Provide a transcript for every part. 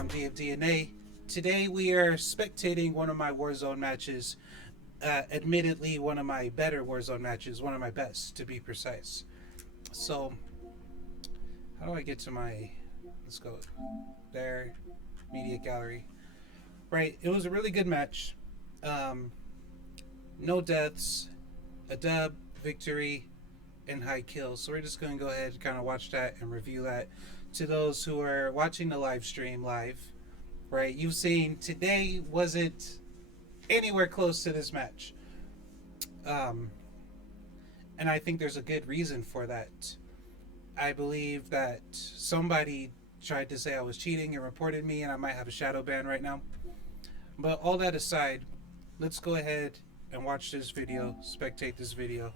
I'm DNA. Today we are spectating one of my Warzone matches. Admittedly, one of my better Warzone matches, one of my best to be precise. So, how do I get to my. Let's go there, media gallery. Right, it was a really good match. Um, no deaths, a dub, victory, and high kills. So we're just going to go ahead and kind of watch that and review that. To those who are watching the live stream live, right, you've seen today wasn't anywhere close to this match. Um, and I think there's a good reason for that. I believe that somebody tried to say I was cheating and reported me, and I might have a shadow ban right now. But all that aside, let's go ahead and watch this video, spectate this video.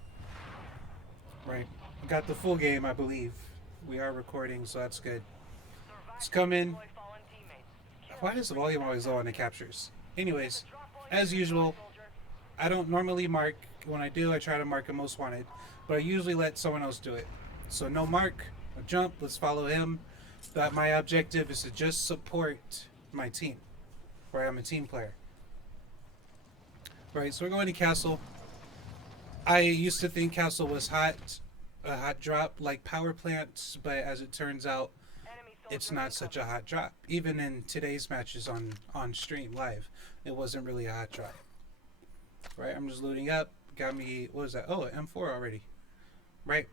Right, got the full game, I believe. We are recording, so that's good. Let's come in. Why is the volume always low on the captures? Anyways, as usual, I don't normally mark. When I do, I try to mark a most wanted, but I usually let someone else do it. So no mark, no jump, let's follow him. But my objective is to just support my team. Right, I'm a team player. Right, so we're going to Castle. I used to think Castle was hot, a hot drop like power plants, but as it turns out, it's not such a hot drop. Even in today's matches on stream live, it wasn't really a hot drop. Right, I'm just looting up. Got me, what was that? Oh, M4 already. Right,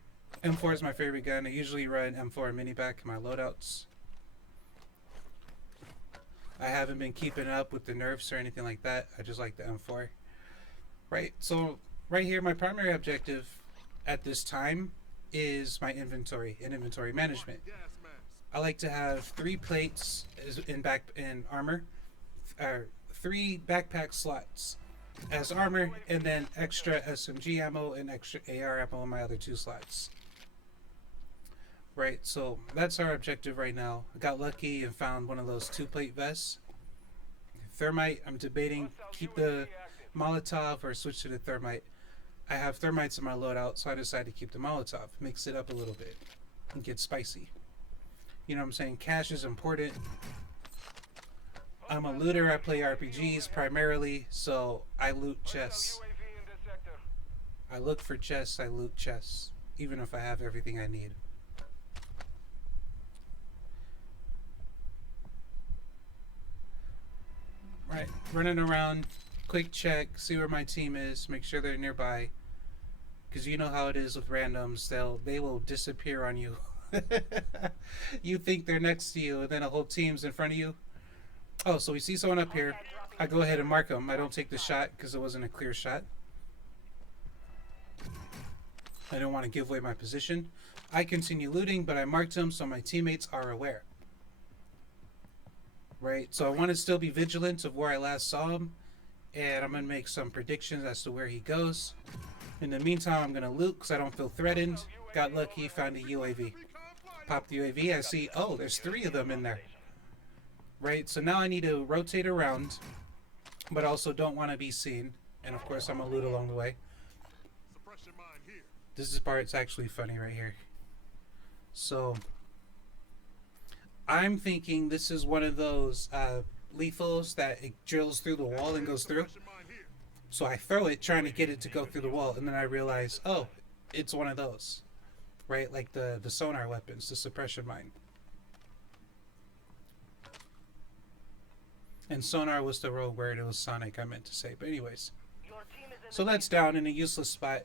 M4 is my favorite gun. I usually run M4 mini back in my loadouts. I haven't been keeping up with the nerfs or anything like that. I just like the M4. Right, so right here, my primary objective at this time is my inventory and inventory management. I like to have 3 plates in armor, or 3 backpack slots as armor, and then extra SMG ammo and extra AR ammo in my other 2 slots. Right, so that's our objective right now. I got lucky and found one of those 2-plate vests. Thermite, I'm debating keep the Molotov or switch to the thermite. I have thermites in my loadout, so I decided to keep the Molotov. Mix it up a little bit and get spicy. You know what I'm saying? Cash is important. I'm a looter. I play RPGs primarily, so I loot chests. I look for chests. I loot chests, even if I have everything I need. Right, running around, quick check, see where my team is, make sure they're nearby. Because you know how it is with randoms, they will disappear on you. You think they're next to you, and then a whole team's in front of you. Oh, so we see someone up here. I go ahead and mark them. I don't take the shot because it wasn't a clear shot. I don't want to give away my position. I continue looting, but I marked him so my teammates are aware. Right, so I want to still be vigilant of where I last saw him, and I'm going to make some predictions as to where he goes. In the meantime, I'm going to loot because I don't feel threatened. Got lucky, found a UAV. Pop the UAV, I see, oh, there's 3 of them in there. Right, so now I need to rotate around, but also don't want to be seen. And of course, I'm going to loot along the way. This is the part that's actually funny right here. So, I'm thinking this is one of those lethals that it drills through the wall and goes through. So I throw it trying to get it to go through the wall, and then I realize, oh, it's one of those. Right, like the sonar weapons, the suppression mine. And sonar was the rogue word, it was sonic I meant to say. But anyways, so that's down in a useless spot.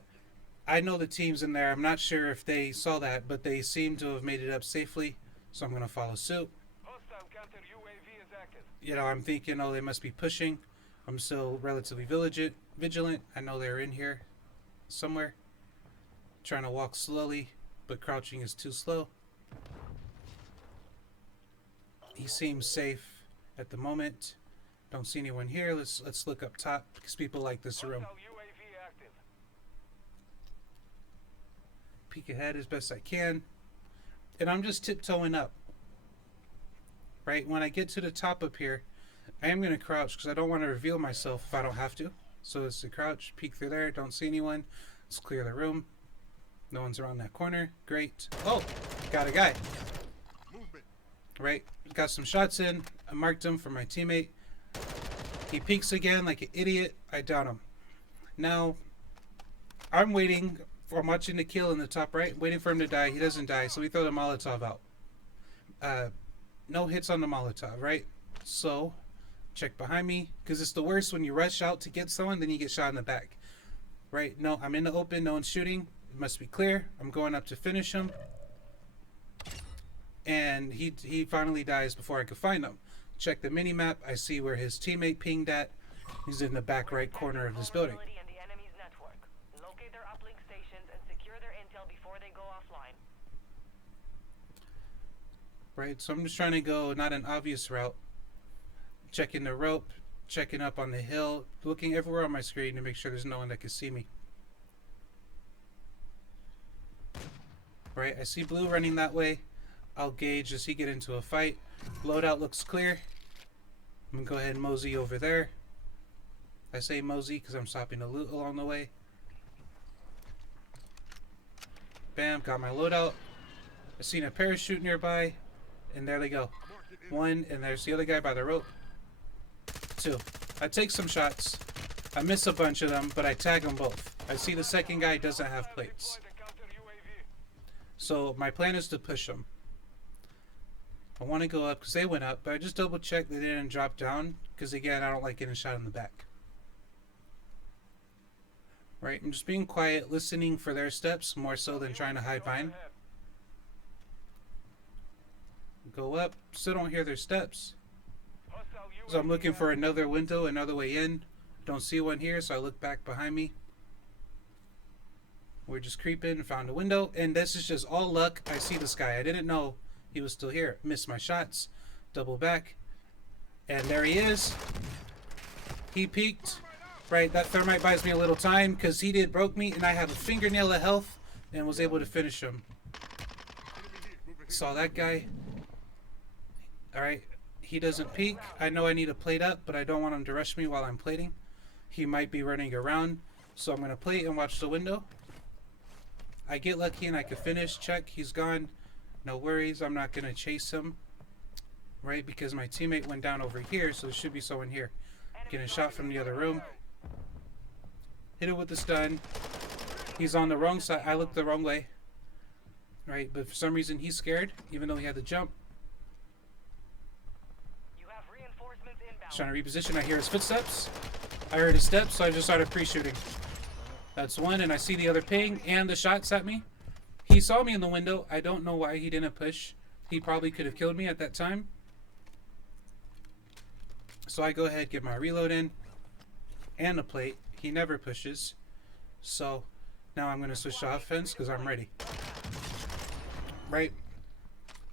I know the team's in there. I'm not sure if they saw that, but they seem to have made it up safely. So I'm going to follow suit. You know, I'm thinking, oh, they must be pushing. I'm still relatively vigilant. I know they're in here somewhere. Trying to walk slowly, but crouching is too slow. He seems safe at the moment. Don't see anyone here. Let's look up top because people like this room. Peek ahead as best I can. And I'm just tiptoeing up. Right, when I get to the top up here, I am going to crouch because I don't want to reveal myself if I don't have to. So it's to crouch, peek through there, don't see anyone. Let's clear the room. No one's around that corner. Great. Oh, got a guy. Right, got some shots in. I marked him for my teammate. He peeks again like an idiot. I down him. Now, I'm waiting. I'm watching the kill in the top right, waiting for him to die. He doesn't die, so we throw the Molotov out. No hits on the Molotov, right? So, check behind me, because it's the worst when you rush out to get someone, then you get shot in the back. Right? No, I'm in the open, no one's shooting. It must be clear. I'm going up to finish him. And he finally dies before I could find him. Check the mini-map. I see where his teammate pinged at. He's in the back right corner of this building. Right, so I'm just trying to go not an obvious route. Checking the rope, checking up on the hill, looking everywhere on my screen to make sure there's no one that can see me. Right, I see blue running that way. I'll gauge as he get into a fight. Loadout looks clear. I'm gonna go ahead and mosey over there. I say mosey because I'm stopping to loot along the way. Bam, got my loadout. I seen a parachute nearby, and there they go. One, and there's the other guy by the rope. Two. I take some shots. I miss a bunch of them, but I tag them both. I see the second guy doesn't have plates. So my plan is to push them. I want to go up because they went up, but I just double checked they didn't drop down because, again, I don't like getting shot in the back. Right, I'm just being quiet, listening for their steps more so than trying to hide behind. Go up, still don't hear their steps. So I'm looking for another window, another way in. Don't see one here, so I look back behind me. We're just creeping, found a window, and this is just all luck. I see this guy. I didn't know he was still here. Missed my shots. Double back. And there he is. He peeked. Right, that thermite buys me a little time because he broke me, and I have a fingernail of health and was able to finish him. Saw that guy. Alright, he doesn't peek. I know I need to plate up, but I don't want him to rush me while I'm plating. He might be running around, so I'm going to plate and watch the window. I get lucky and I can finish. Check, he's gone. No worries, I'm not going to chase him. Right, because my teammate went down over here, so there should be someone here. Getting shot from the other room. Hit it with the stun. He's on the wrong side. I looked the wrong way. Right, but for some reason he's scared, even though he had to jump. He's trying to reposition. I hear his footsteps. I heard his steps, so I just started pre-shooting. That's one, and I see the other ping and the shots at me. He saw me in the window. I don't know why he didn't push. He probably could have killed me at that time. So I go ahead, get my reload in and a plate. He never pushes. So now I'm going to switch to offense because I'm ready. Right?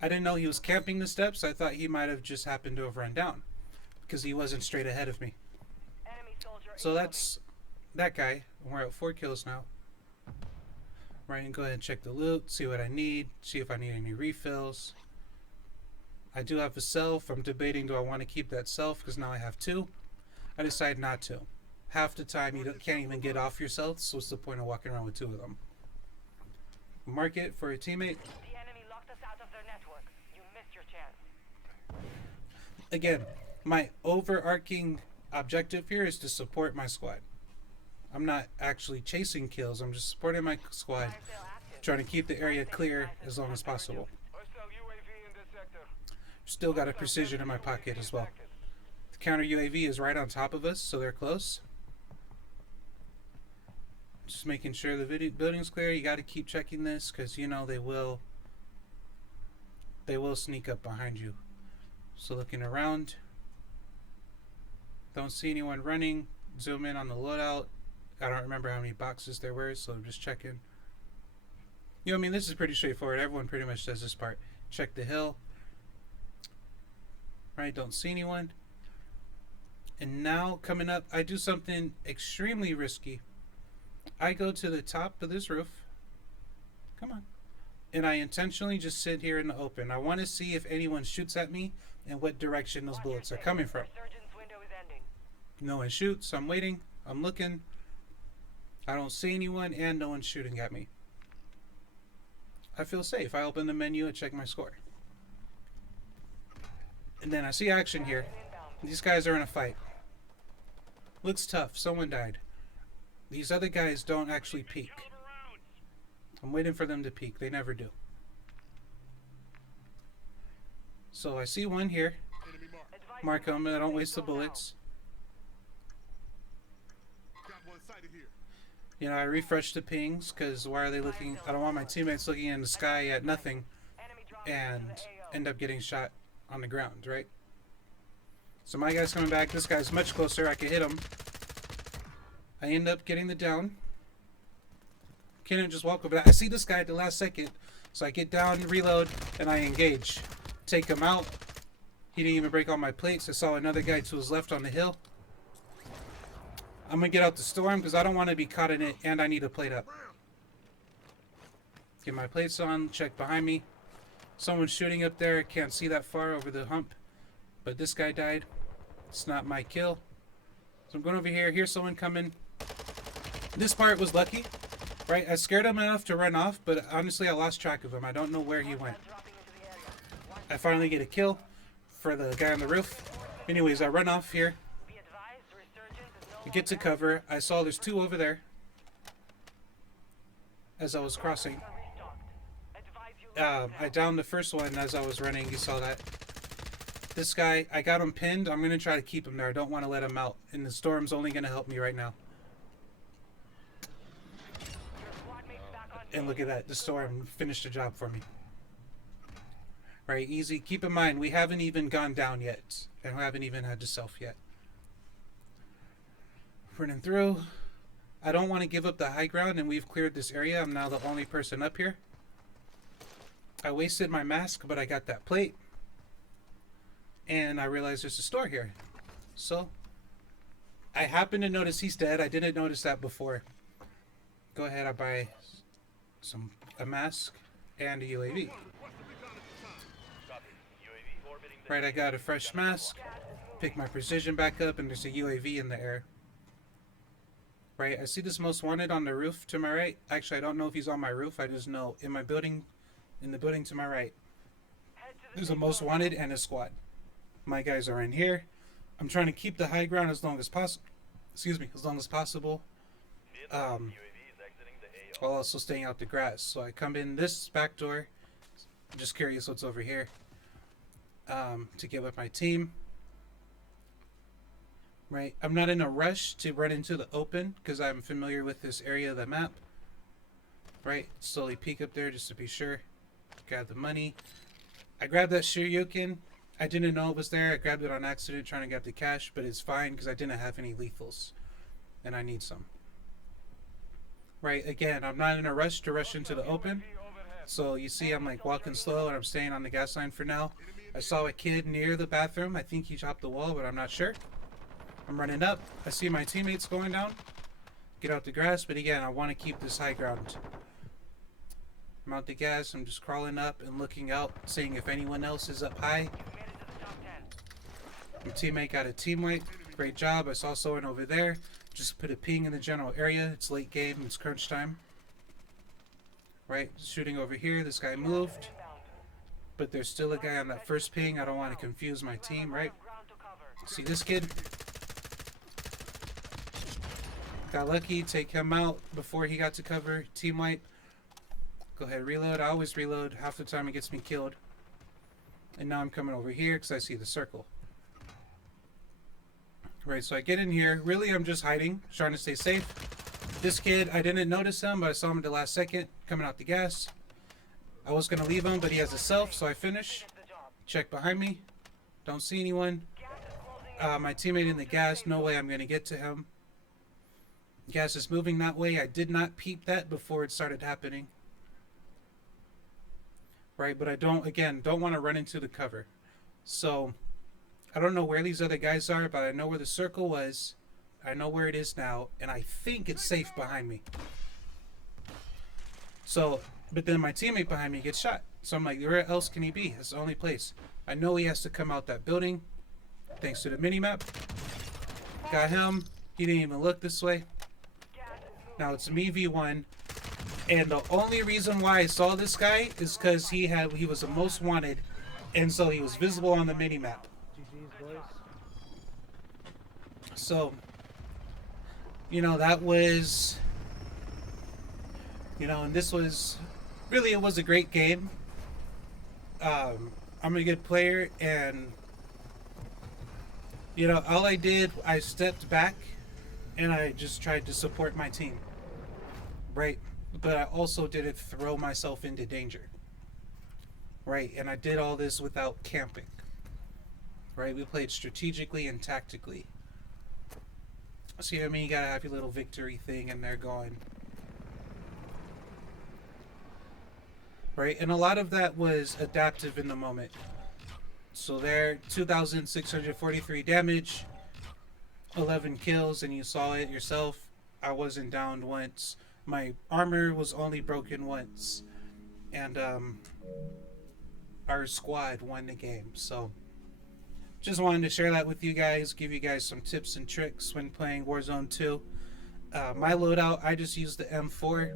I didn't know he was camping the steps. I thought he might have just happened to have run down because he wasn't straight ahead of me. So that's that guy. We're at 4 kills now. Right, and go ahead and check the loot, see what I need, see if I need any refills. I do have a self. I'm debating, do I want to keep that self because now I have 2. I decide not to. Half the time you can't even get off yourself, so what's the point of walking around with 2 of them? Mark it for a teammate. The enemy locked us out of their network. You missed your chance. Again, my overarching objective here is to support my squad. I'm not actually chasing kills. I'm just supporting my squad, trying to keep the area clear as long as possible. Still got a precision in my pocket as well. The counter UAV is right on top of us, so they're close. Just making sure the building's clear. You got to keep checking this because you know they will sneak up behind you. So looking around, don't see anyone running. Zoom in on the loadout. I don't remember how many boxes there were, so I'm just checking. You know, I mean, this is pretty straightforward. Everyone pretty much does this part. Check the hill. Right, don't see anyone. And now, coming up, I do something extremely risky. I go to the top of this roof. Come on. And I intentionally just sit here in the open. I want to see if anyone shoots at me and what direction those bullets are coming from. No one shoots, so I'm waiting. I'm looking. I don't see anyone, and no one's shooting at me. I feel safe. I open the menu and check my score. And then I see action here. These guys are in a fight. Looks tough. Someone died. These other guys don't actually peek. I'm waiting for them to peek. They never do. So I see one here. Mark him. I don't waste the bullets. You know, I refresh the pings because why are they looking? I don't want my teammates looking in the sky at nothing and end up getting shot on the ground, right? So my guy's coming back. This guy's much closer. I can hit him. I end up getting the down. Can't just walk over that. I see this guy at the last second. So I get down, reload, and I engage. Take him out. He didn't even break all my plates. I saw another guy to his left on the hill. I'm going to get out the storm because I don't want to be caught in it and I need a plate up. Get my plates on. Check behind me. Someone's shooting up there. I can't see that far over the hump. But this guy died. It's not my kill. So I'm going over here. Here's someone coming. This part was lucky. Right? I scared him enough to run off. But honestly, I lost track of him. I don't know where he went. I finally get a kill for the guy on the roof. Anyways, I run off here. I get to cover. I saw there's two over there as I was crossing. I downed the first one as I was running. You saw that. This guy, I got him pinned. I'm going to try to keep him there. I don't want to let him out. And the storm's only going to help me right now. And look at that. The storm finished the job for me. Right, easy. Keep in mind, we haven't even gone down yet. And we haven't even had to self yet. Running through. I don't want to give up the high ground, and we've cleared this area. I'm now the only person up here. I wasted my mask, but I got that plate. And I realized there's a store here. So, I happen to notice he's dead. I didn't notice that before. Go ahead, I buy a mask and a UAV. Right, I got a fresh mask. Pick my precision back up, and there's a UAV in the air. Right, I see this most wanted on the roof to my right. Actually, I don't know if he's on my roof. I just know in the building to my right, there's a most wanted and a squad. My guys are in here. I'm trying to keep the high ground as long as possible. Excuse me, as long as possible. While also staying out the grass. So I come in this back door. I'm just curious what's over here. To get with my team. Right, I'm not in a rush to run into the open because I'm familiar with this area of the map. Right, slowly peek up there just to be sure. Grab the money. I grabbed that Shoryuken. I didn't know it was there. I grabbed it on accident trying to grab the cash, but it's fine because I didn't have any lethals. And I need some. Right, again, I'm not in a rush to rush into the open. So you see I'm like walking slow and I'm staying on the gas line for now. I saw a kid near the bathroom. I think he chopped the wall, but I'm not sure. I'm running up. I see my teammates going down. Get out the grass, but again, I want to keep this high ground. I'm out the gas. I'm just crawling up and looking out, seeing if anyone else is up high. My teammate got a team wipe. Great job. I saw someone over there. Just put a ping in the general area. It's late game. It's crunch time. Right, shooting over here. This guy moved. But there's still a guy on that first ping. I don't want to confuse my team, right? See this kid? Got lucky, take him out before he got to cover. Team wipe. Go ahead, reload. I always reload. Half the time it gets me killed. And now I'm coming over here because I see the circle. Right, so I get in here. Really, I'm just hiding, trying to stay safe. This kid, I didn't notice him, but I saw him at the last second, coming out the gas. I was going to leave him, but he has a self, so I finish. Check behind me. Don't see anyone. My teammate in the gas, no way I'm going to get to him. Gas is moving that way. I did not peep that before it started happening. Right, but I don't want to run into the cover. So, I don't know where these other guys are, but I know where the circle was. I know where it is now, and I think it's safe behind me. So, but then my teammate behind me gets shot. So I'm like, where else can he be? It's the only place. I know he has to come out that building, thanks to the minimap. Got him. He didn't even look this way. Now it's me v1, and the only reason why I saw this guy is because he was the most wanted, and so he was visible on the minimap. boys. So, that was, and this was really, it was a great game. I'm a good player, and all I did, I stepped back and I just tried to support my team, right? But I also didn't throw myself into danger, right? And I did all this without camping, right? We played strategically and tactically. So, you gotta have your little victory thing in there going, right? And a lot of that was adaptive in the moment. So, there, 2,643 damage, 11 kills, and you saw it yourself. I wasn't downed once. My armor was only broken once. And our squad won the game. So just wanted to share that with you guys, give you guys some tips and tricks when playing Warzone 2. My loadout, I just used the M4.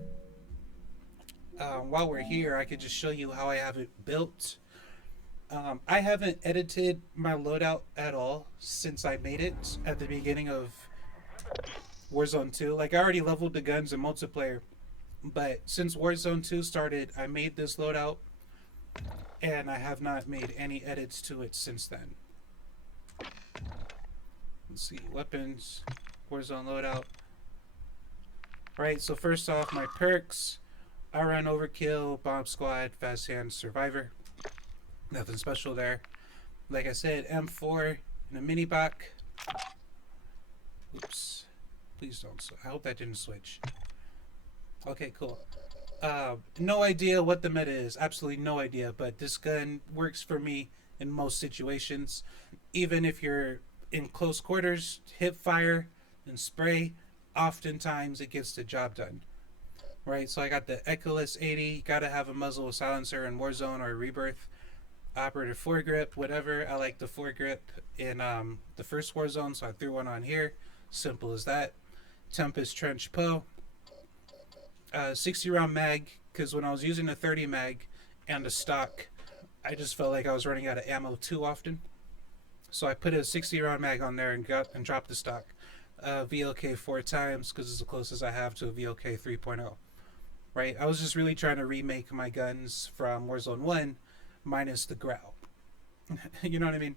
While we're here, I could just show you how I have it built. I haven't edited my loadout at all since I made it at the beginning of Warzone 2. Like, I already leveled the guns in multiplayer, but since Warzone 2 started, I made this loadout, and I have not made any edits to it since then. Let's see, weapons, Warzone loadout. Right, so first off, my perks. I run Overkill, Bomb Squad, Fast Hand, Survivor. Nothing special there. Like I said, M4 and a mini back. Oops. Please don't. I hope that didn't switch. Okay, cool. No idea what the meta is. Absolutely no idea. But this gun works for me in most situations. Even if you're in close quarters, hip fire and spray, oftentimes it gets the job done. Right, so I got the Echoless 80. Gotta have a muzzle with silencer in Warzone or Rebirth. Operative foregrip, whatever. I like the foregrip in the first Warzone, so I threw one on here. Simple as that. Tempest Trench Poe. 60 round mag, because when I was using a 30 mag and a stock, I just felt like I was running out of ammo too often. So I put a 60 round mag on there and dropped the stock. VLK 4 times, because it's the closest I have to a VLK 3.0. Right? I was just really trying to remake my guns from Warzone 1 minus the growl. You know what I mean?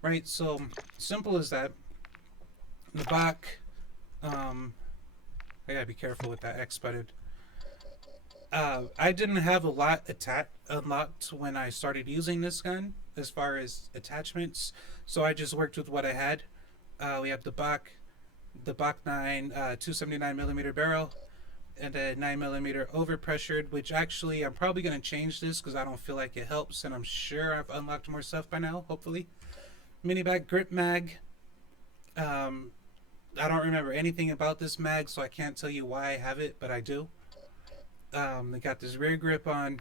Right? So, simple as that. The back, I gotta be careful with that X button. I didn't have a lot unlocked when I started using this gun as far as attachments, so I just worked with what I had. We have the Bach 9 279mm barrel, and a 9mm overpressured, which actually I'm probably going to change this because I don't feel like it helps, and I'm sure I've unlocked more stuff by now, hopefully. Mini back grip mag. I don't remember anything about this mag, so I can't tell you why I have it, but I do. They got this rear grip on,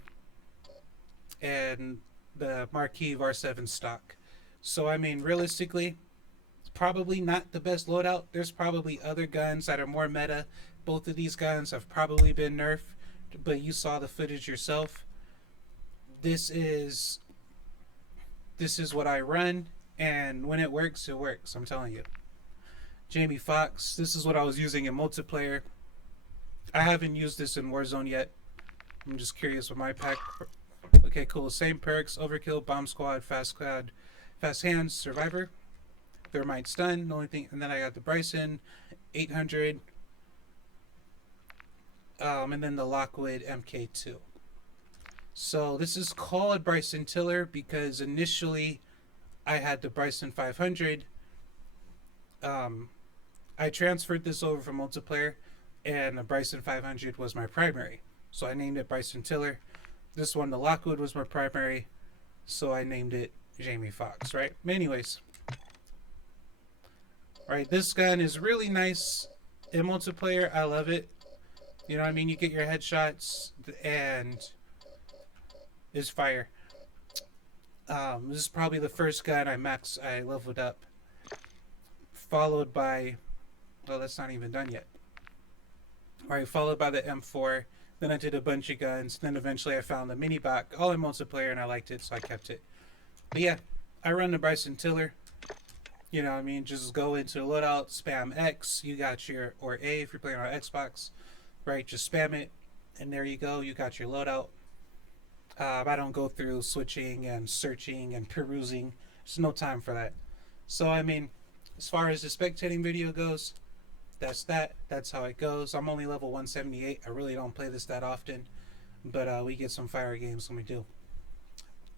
and the Marquis R7 stock. So, I mean, realistically, it's probably not the best loadout. There's probably other guns that are more meta. Both of these guns have probably been nerfed, but you saw the footage yourself. This is what I run, and when it works, I'm telling you. Jamie Foxx, this is what I was using in multiplayer. I haven't used this in Warzone yet. I'm just curious with my pack. Okay, cool. Same perks: Overkill, Bomb Squad, Fast Hands, Survivor, Thermite Stun. The only thing, and then I got the Bryson 800, and then the Lockwood MK2. So this is called Bryson Tiller because initially I had the Bryson 500. I transferred this over from multiplayer, and the Bryson 500 was my primary, so I named it Bryson Tiller. This one, the Lockwood, was my primary, so I named it Jamie Foxx, right? Anyways, right, this gun is really nice in multiplayer. I love it. You know what I mean? You get your headshots, and it's fire. This is probably the first gun I leveled up, followed by, well, that's not even done yet. Alright, followed by the M4. Then I did a bunch of guns. Then eventually I found the mini back, all in multiplayer, and I liked it, so I kept it. But yeah, I run the Bryson Tiller. You know what I mean? Just go into the loadout, spam X. You got your, or A if you're playing on Xbox, right? Just spam it, and there you go. You got your loadout. I don't go through switching and searching and perusing. There's no time for that. So, I mean, as far as the spectating video goes, that's that. That's how it goes. I'm only level 178. I really don't play this that often, but we get some fire games when we do.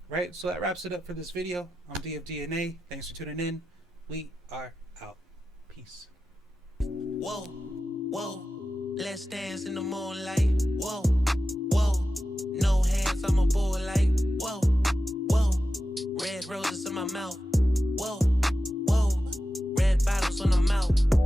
Right? So that wraps it up for this video. I'm DFDNA. Thanks for tuning in. We are out. Peace. Whoa, whoa, let's dance in the moonlight. Whoa, whoa, no hands, I'm a bull like. Whoa, whoa, red roses in my mouth. Whoa, whoa, red bottles on the mouth.